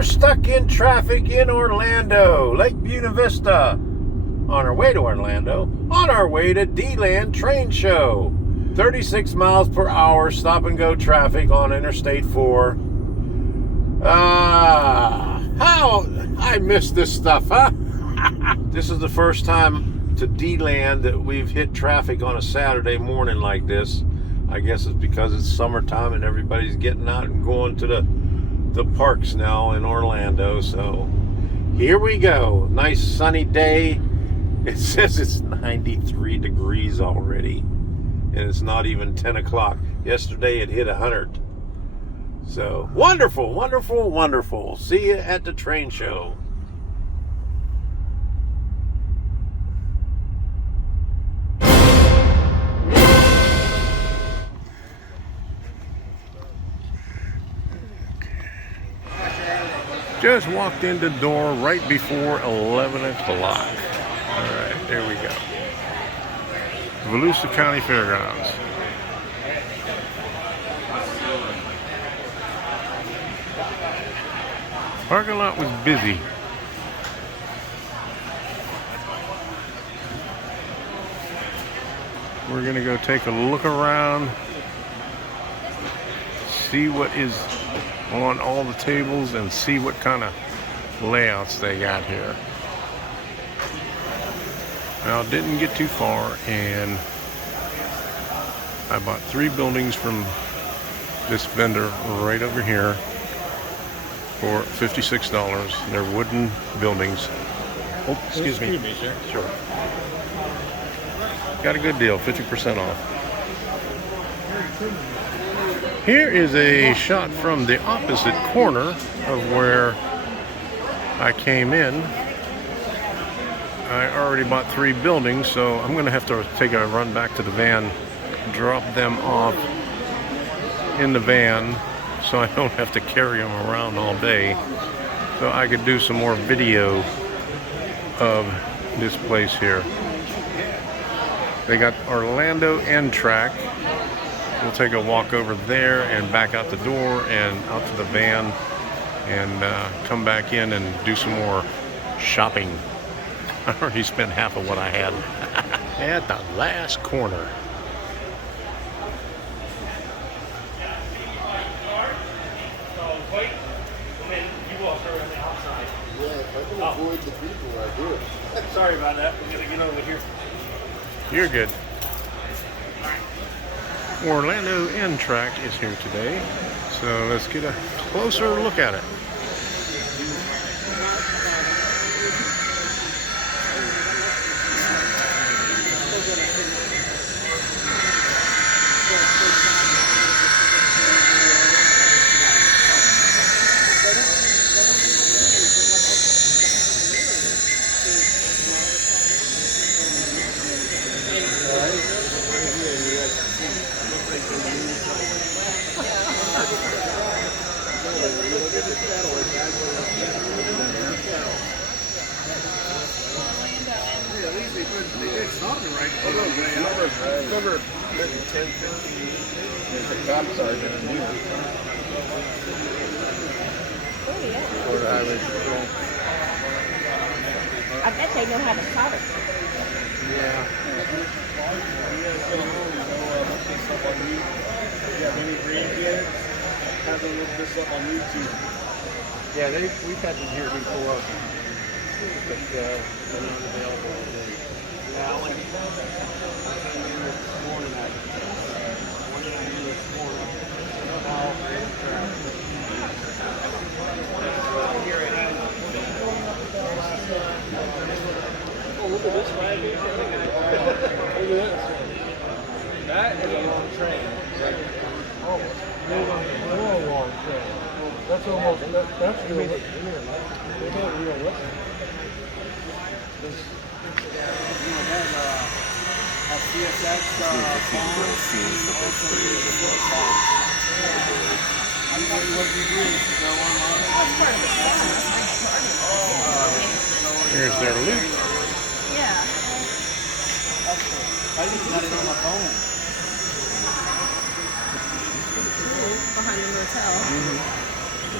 we're stuck in traffic in Orlando, Lake Buena Vista. On our way to Orlando, on our way to Deland train show. 36 miles per hour stop and go traffic on Interstate 4. How I missed this stuff, huh? This is the first time to Deland that we've hit traffic on a Saturday morning like this. I guess it's because it's summertime and everybody's getting out and going to the parks now in Orlando. So here we go. Nice sunny day. It says it's 93 degrees already, and it's not even 10 o'clock. Yesterday it hit 100. So wonderful, wonderful, wonderful. See you at the train show. Just walked in the door right before 11 o'clock. All right, there we go. Volusia County Fairgrounds. Parking lot was busy. We're gonna go take a look around, see what is on all the tables, and see what kind of layouts they got here. Now, didn't get too far, and I bought 3 buildings from this vendor right over here for $56. They're wooden buildings. Oh, excuse me. Sir. Sure. Got a good deal, 50% off. Here is a shot from the opposite corner of where I came in. I already bought 3 buildings, so I'm going to have to take a run back to the van, drop them off in the van so I don't have to carry them around all day, so I could do some more video of this place here. They got Orlando N-Trak. We'll take a walk over there and back out the door and out to the van and come back in and do some more shopping. I already spent half of what I had at the last corner. Sorry about that. We're gonna get over here. You're good. Orlando N-Trak is here today, so let's get a closer look at it. I bet they know how to solder. Yeah. Yeah, we've had them here before, but they're not available today. Yeah, I went this morning. Oh, look at this right here. Look at this. That is a long train. Oh, real long train. That's almost, that's real. They got real looking. Have CSX bonds. Here's their loop. Yeah. I just got it on my phone. Behind the motel.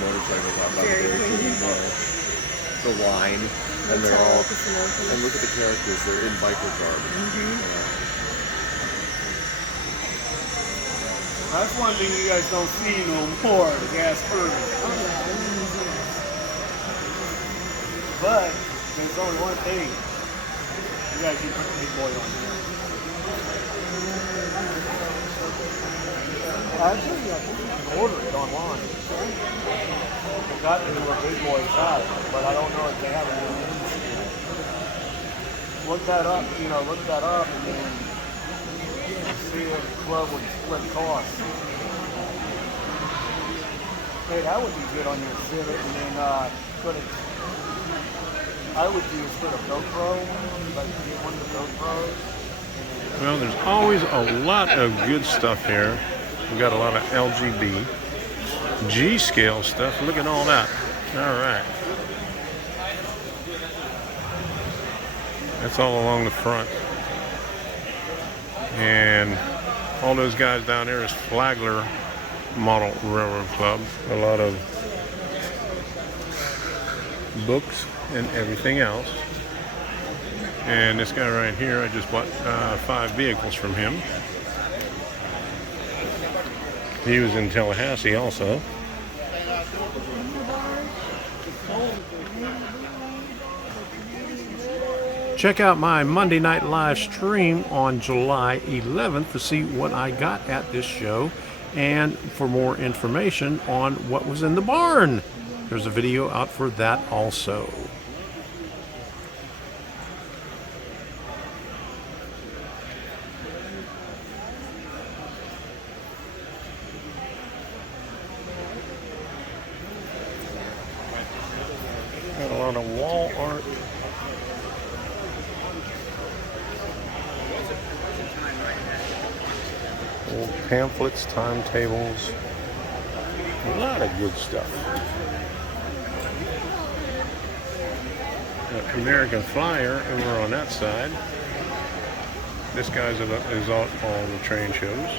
Motorcycles out by the Very very pretty. the line, and they're all, and look at the characters, they're in biker garb. That's one thing you guys don't see no more, the gas burner. But there's only one thing. You guys can put the big boy on here. Actually, I think you can order it online. They got the newer big boys out, but I don't know if they have it in the look that up, look that up and then see if the club would split costs. Hey, that would be good on your Civic, and then put it. I would use for the GoPro, like get one of the GoPros. Well, there's always a lot of good stuff here. We got a lot of LGB, G-scale stuff. Look at all that. All right. That's all along the front. And all those guys down there is Flagler Model Railroad Club. A lot of books and everything else. And this guy right here, I just bought 5 vehicles from him. He was in Tallahassee also. Check out my Monday night live stream on July 11th to see what I got at this show and for more information on what was in the barn. There's a video out for that also. Got a lot of wall art. Old pamphlets, timetables, a lot of good stuff. Got American Flyer over on that side. This guy's is on all the train shows.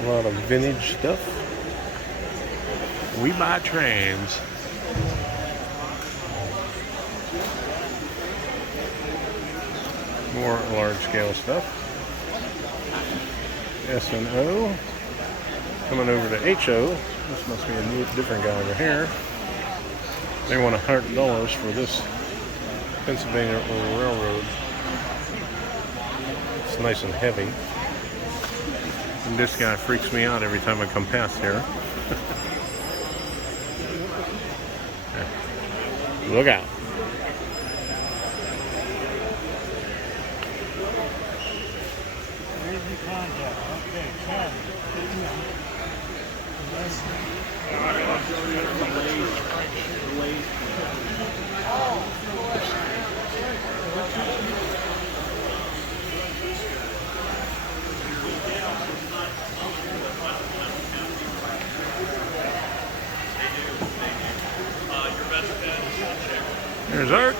A lot of vintage stuff. We buy trains. More large-scale stuff. S&O. Coming over to HO. This must be a new, different guy over here. They want $100 for this Pennsylvania Railroad. It's nice and heavy. And this guy freaks me out every time I come past here. Look out. There's Art.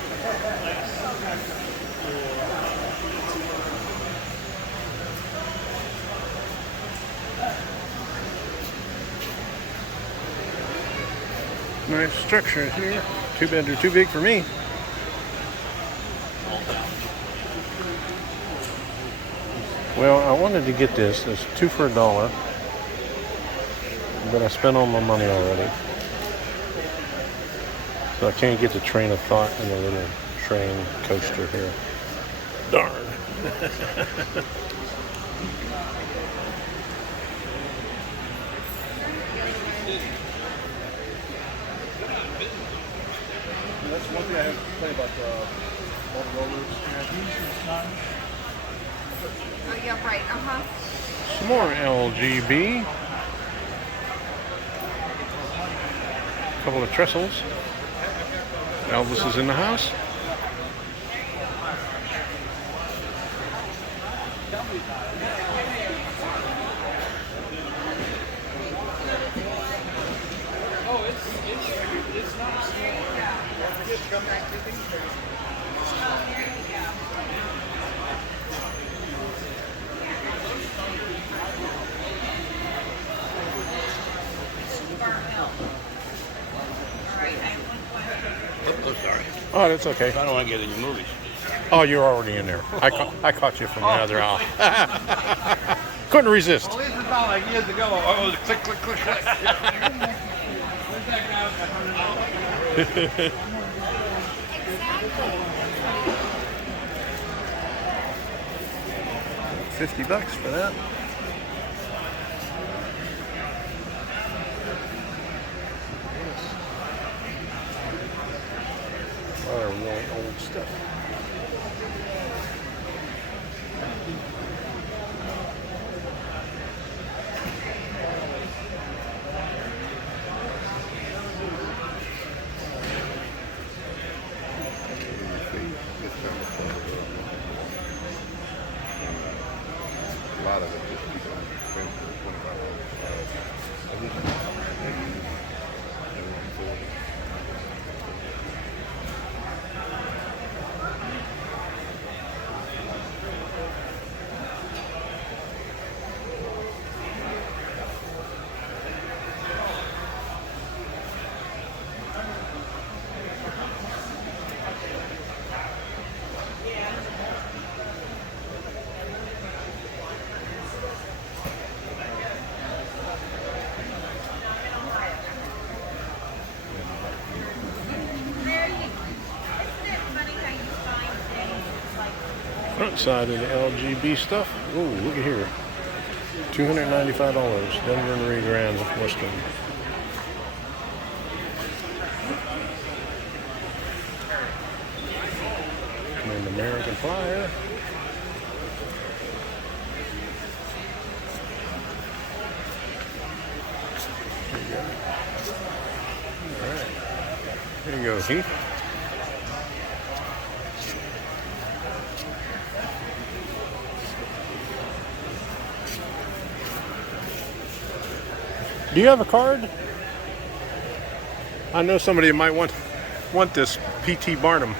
Nice structure here. Too bad they're too big for me. Well, I wanted to get this. It's 2 for $1, but I spent all my money already. So I can't get the train of thought in the little train coaster here. Darn. That's one thing I have to say about all the rollers. Oh, yeah, right. Some more LGB. A couple of trestles. Elvis is in the house. Oh, sorry. Oh, that's okay. I don't want to get in your movies. Oh, you're already in there. I caught you from the other aisle. Couldn't resist. Well, this is not like years ago. Oh, it was click, click, click, click. $50 for that. Oh, really old stuff. A lot of it just people spend for 25 hours. Front side of the LGB stuff. Oh, look at here. $295. Denver and Rio Grande, Western. An American Flyer. There you go. All right. There you go, Heath. Do you have a card? I know somebody might want this P.T. Barnum.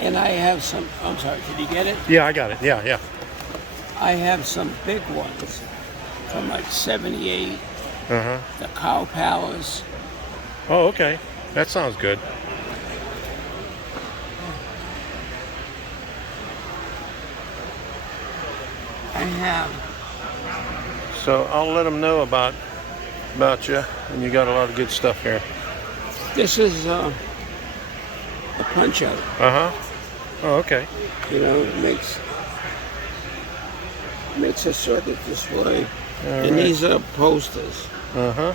And I have some, I'm sorry, did you get it? Yeah, I got it. Yeah. I have some big ones from like 78, Uh-huh. the Cow Palace. Oh, okay. That sounds good. I have, So I'll let them know about you, and you got a lot of good stuff here. this is a punch out, Uh-huh. Oh, okay. you know, it makes a circuit display. And right. these are posters. Uh-huh.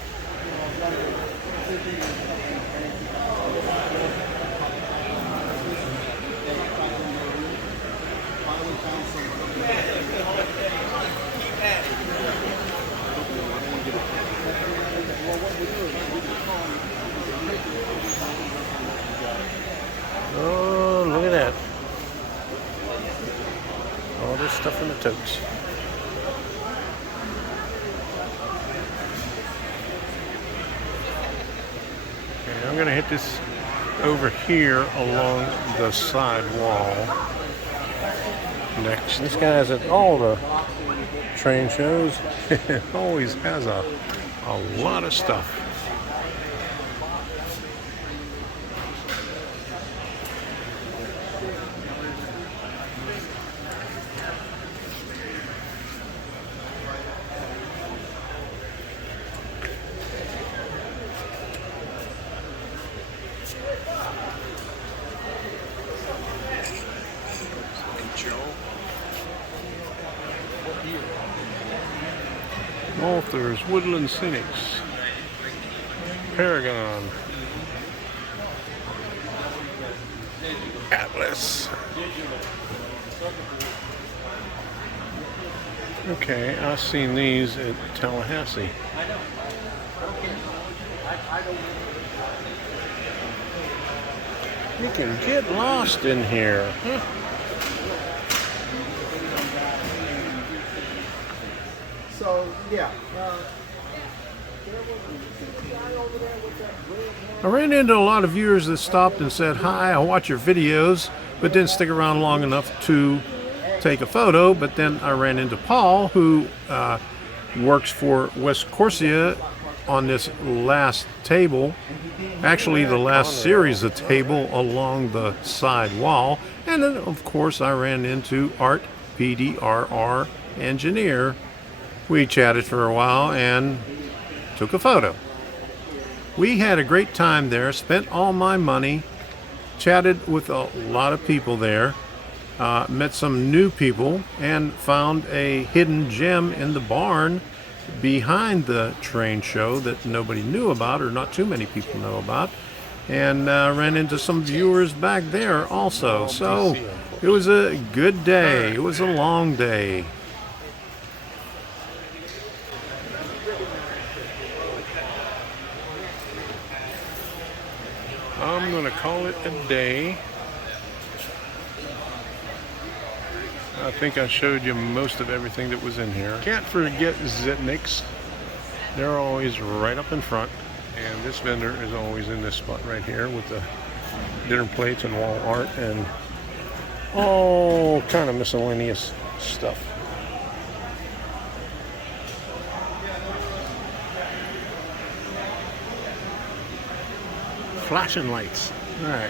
Oh, look at that. All this stuff in the totes. Okay, I'm going to hit this over here along the side wall. Next. This guy's at all the train shows. It always has a lot of stuff. Authors, Woodland Scenics, Paragon, Atlas. Okay, I've seen these at Tallahassee. You can get lost in here. Huh? So, yeah. There was a guy over there with that I ran into a lot of viewers that stopped and said, "Hi, I watch your videos," but didn't stick around long enough to take a photo. But then I ran into Paul, who works for West Corsia on this last table, actually the last series of table along the side wall. And then, of course, I ran into Art, PDRR engineer. We chatted for a while and took a photo. We had a great time there, spent all my money, chatted with a lot of people there, met some new people, and found a hidden gem in the barn behind the train show that nobody knew about, or not too many people know about, and ran into some viewers back there also. So it was a good day. It was a long day. I'm gonna call it a day. I think I showed you most of everything that was in here. Can't forget Zitniks. They're always right up in front. And this vendor is always in this spot right here with the dinner plates and wall art and all kind of miscellaneous stuff. Flashing lights. All right.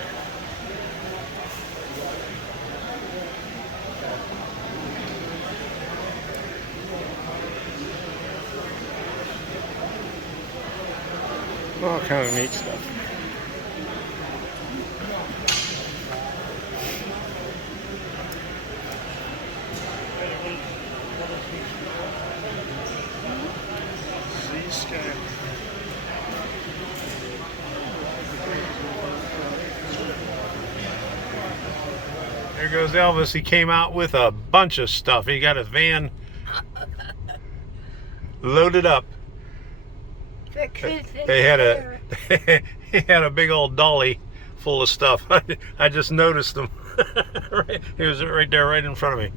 All kind of neat stuff. Sea sky. There goes Elvis. He came out with a bunch of stuff. He got a van loaded up. They had he had a big old dolly full of stuff. I just noticed them. He was right there, right in front of me.